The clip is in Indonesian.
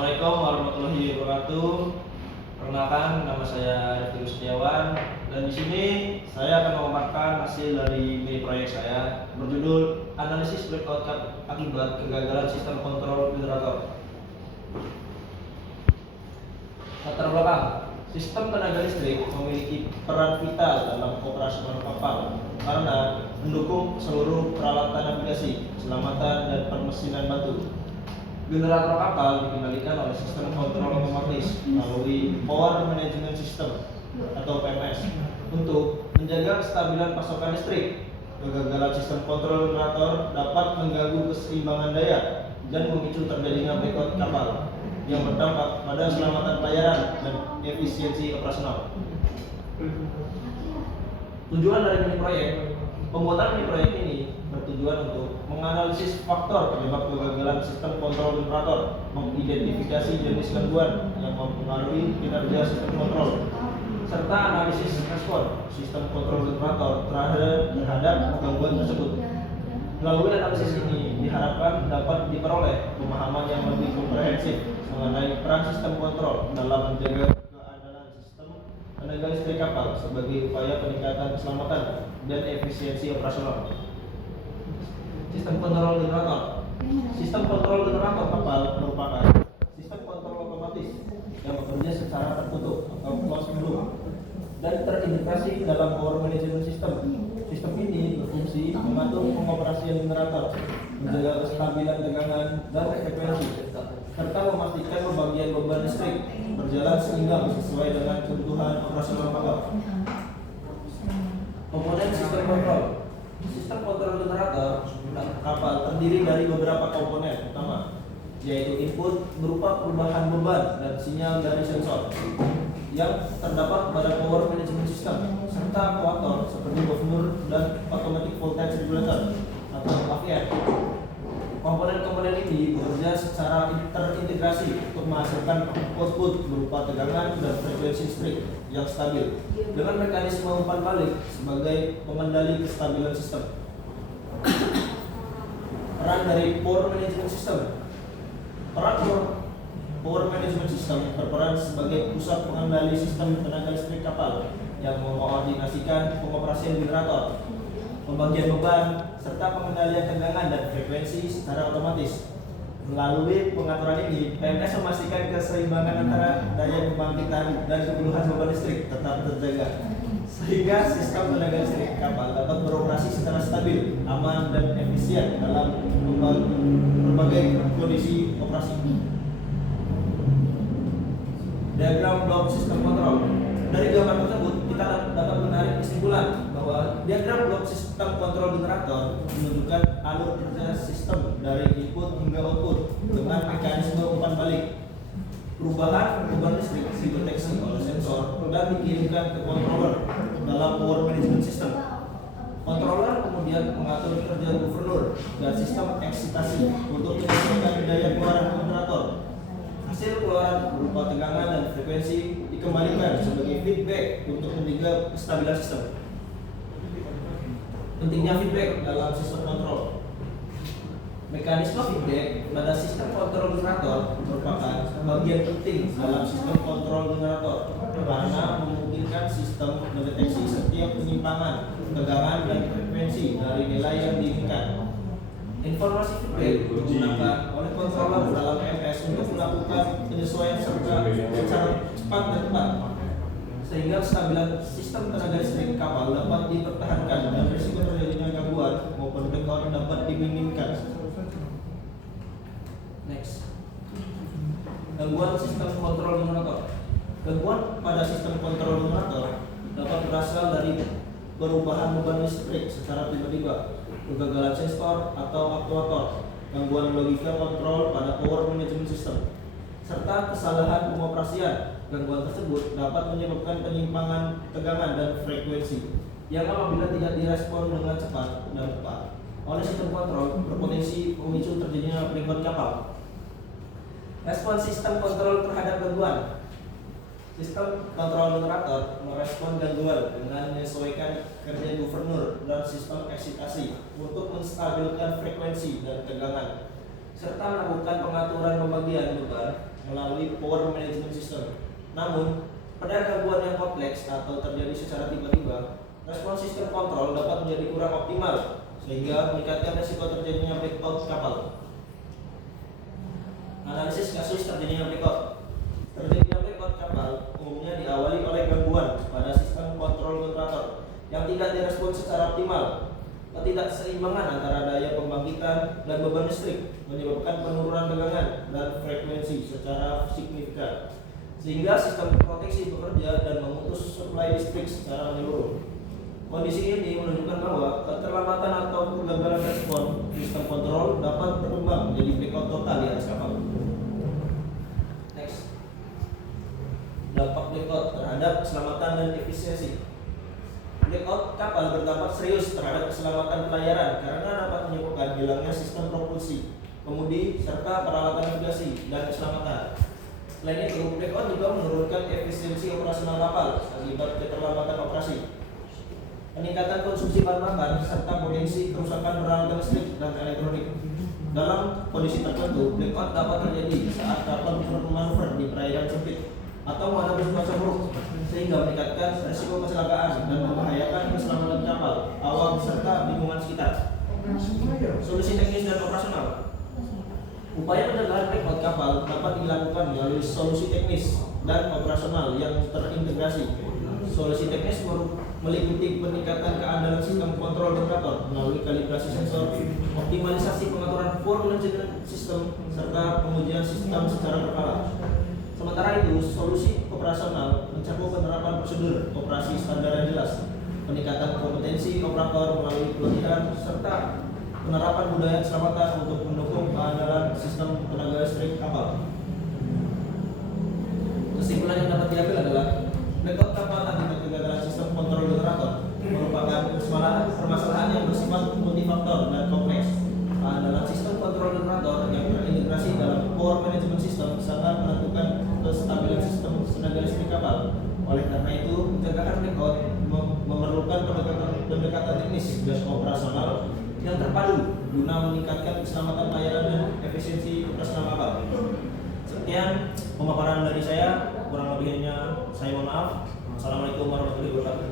Assalamualaikum warahmatullahi wabarakatuh. Perkenalkan, nama saya Rifki Setiawan dan di sini saya akan memaparkan hasil dari mini proyek saya berjudul Analisis Blackout Akibat Kegagalan Sistem Kontrol Generator. Latar belakang, sistem tenaga listrik memiliki peran vital dalam operasional kapal karena mendukung seluruh peralatan navigasi, keselamatan, dan permesinan batu. Generator kapal dikendalikan oleh sistem kontrol otomatis melalui Power Management System atau PMS untuk menjaga kestabilan pasokan listrik. Kegagalan sistem kontrol generator dapat mengganggu keseimbangan daya dan memicu terjadinya blackout kapal yang berdampak pada keselamatan pelayaran dan efisiensi operasional. Tujuan dari mini proyek, pembuatan mini proyek ini bertujuan untuk menganalisis faktor penyebab kegagalan sistem kontrol generator, mengidentifikasi jenis gangguan yang mempengaruhi kinerja sistem kontrol, serta analisis respon sistem kontrol generator terhadap gangguan tersebut. Melalui analisis ini diharapkan dapat diperoleh pemahaman yang lebih komprehensif mengenai peran sistem kontrol dalam menjaga keandalan sistem tenaga listrik kapal sebagai upaya peningkatan keselamatan dan efisiensi operasional. Sistem kontrol generator. Sistem kontrol generator kapal merupakan sistem kontrol otomatis yang bekerja secara tertutup atau closed loop dan terintegrasi dalam Power Management System. Sistem ini berfungsi mengatur pengoperasian generator, menjaga kestabilan tegangan dan frekuensi, serta memastikan pembagian beban listrik berjalan seimbang sesuai dengan kebutuhan operasional kapal. Komponen sistem kontrol. Sistem kontrol generator kapal terdiri dari beberapa komponen utama, yaitu input berupa perubahan beban dan sinyal dari sensor yang terdapat pada Power Management System, serta aktuator seperti governor dan automatic voltage regulator atau AVR. Komponen-komponen ini bekerja secara terintegrasi untuk menghasilkan output berupa tegangan dan frekuensi listrik yang stabil dengan mekanisme umpan balik sebagai pengendali kestabilan sistem. Peran dari Power Management System. Peran Power Management System berperan sebagai pusat pengendali sistem tenaga listrik kapal yang mengkoordinasikan pengoperasian generator, pembagian beban, serta pengendalian tegangan dan frekuensi secara otomatis. Melalui pengaturan ini, PMS memastikan keseimbangan antara daya pembangkitan dan kebutuhan beban listrik tetap terjaga, sehingga sistem tenaga listrik kapal dapat beroperasi secara stabil, aman, dan efisien dalam berbagai kondisi operasi. Diagram blok sistem kontrol. Dari gambar tersebut, kita dapat menarik kesimpulan bahwa diagram blok sistem kontrol generator menunjukkan alur kerja sistem dari input hingga output dengan mekanisme umpan balik. Perubahan beban listrik dideteksi oleh sensor dan dikirimkan ke controller dalam Power Management System. Controller kemudian mengatur kerja governor dan sistem eksitasi untuk menyesuaikan daya keluaran generator. Hasil keluaran berupa tegangan dan frekuensi dikembalikan sebagai feedback untuk menjaga kestabilan sistem. Pentingnya feedback dalam sistem kontrol. Mekanisme feedback pada sistem kontrol generator merupakan bagian penting dalam sistem kontrol generator karena memungkinkan sistem mendeteksi setiap penyimpangan, tegangan, dan frekuensi dari nilai yang diinginkan. Informasi feedback digunakan oleh controller dalam MS untuk melakukan penyesuaian secara cepat dan tepat, sehingga kestabilan sistem tenaga listrik kapal dapat dipertahankan dan risiko terjadinya gangguan maupun blackout dapat diminimkan. Next, gangguan sistem kontrol generator. Gangguan pada sistem kontrol generator dapat berasal dari perubahan beban listrik secara tiba-tiba, kegagalan sensor atau aktuator, gangguan logika kontrol pada Power Management System, serta kesalahan pengoperasian. Gangguan tersebut dapat menyebabkan penyimpangan tegangan dan frekuensi yang apabila tidak direspon dengan cepat dan tepat oleh sistem kontrol berpotensi memicu terjadinya blackout kapal. Respon sistem kontrol terhadap gangguan. Sistem kontrol generator merespon gangguan dengan menyesuaikan kerja governor dan sistem eksitasi untuk menstabilkan frekuensi dan tegangan, serta melakukan pengaturan pembagian beban melalui power management system. Namun, pada gangguan yang kompleks atau terjadi secara tiba-tiba, respon sistem kontrol dapat menjadi kurang optimal sehingga meningkatkan risiko terjadinya blackout kapal. Analisis kasus terjadinya blackout. Terjadinya blackout kapal umumnya diawali oleh gangguan pada sistem kontrol generator yang tidak direspon secara optimal. Ketidakseimbangan antara daya pembangkitan dan beban listrik menyebabkan penurunan tegangan dan frekuensi secara signifikan, sehingga sistem proteksi bekerja dan memutus suplai listrik secara menyeluruh. Kondisi ini menunjukkan bahwa keterlambatan atau kegagalan respon sistem kontrol dapat berkembang menjadi blackout total di atas kapal. Next. Dampak blackout terhadap keselamatan dan efisiensi. Blackout kapal berdampak serius terhadap keselamatan pelayaran karena dapat menyebabkan hilangnya sistem propulsi, kemudi, serta peralatan navigasi dan keselamatan. Selain itu, blackout juga menurunkan efisiensi operasional kapal akibat keterlambatan operasi, peningkatan konsumsi bahan bakar, serta potensi kerusakan peralatan listrik dan elektronik. Dalam kondisi tertentu, blackout dapat terjadi saat kapal bermanuver di perairan sempit atau menghadapi cuaca buruk, sehingga meningkatkan risiko kecelakaan dan membahayakan keselamatan kapal, awak, serta lingkungan sekitar. Solusi teknis dan operasional. Upaya pencegahan blackout kapal dapat dilakukan melalui solusi teknis dan operasional yang terintegrasi. Solusi teknis meliputi peningkatan keandalan sistem kontrol generator melalui kalibrasi sensor, optimalisasi pengaturan power management system, serta pengujian sistem secara berkala. Sementara itu, solusi operasional mencakup penerapan prosedur operasi standar yang jelas, peningkatan kompetensi operator melalui pelatihan, serta penerapan budaya keselamatan untuk mendukung keandalan sistem tenaga listrik kapal. Kesimpulan yang dapat diambil adalah blackout kapal akibat kegagalan sistem kontrol generator merupakan permasalahan yang bersifat multifaktor dan kompleks. Keandalan sistem kontrol generator yang terintegrasi dalam power management system sangat menentukan kestabilan sistem tenaga listrik kapal. Oleh karena itu, pencegahan blackout memerlukan pendekatan teknis dan operasional yang terpadu guna meningkatkan keselamatan pelayaran dan efisiensi operasional kapal. Sekian pemaparan dari saya, kurang lebihnya saya mohon maaf. Assalamualaikum warahmatullahi wabarakatuh.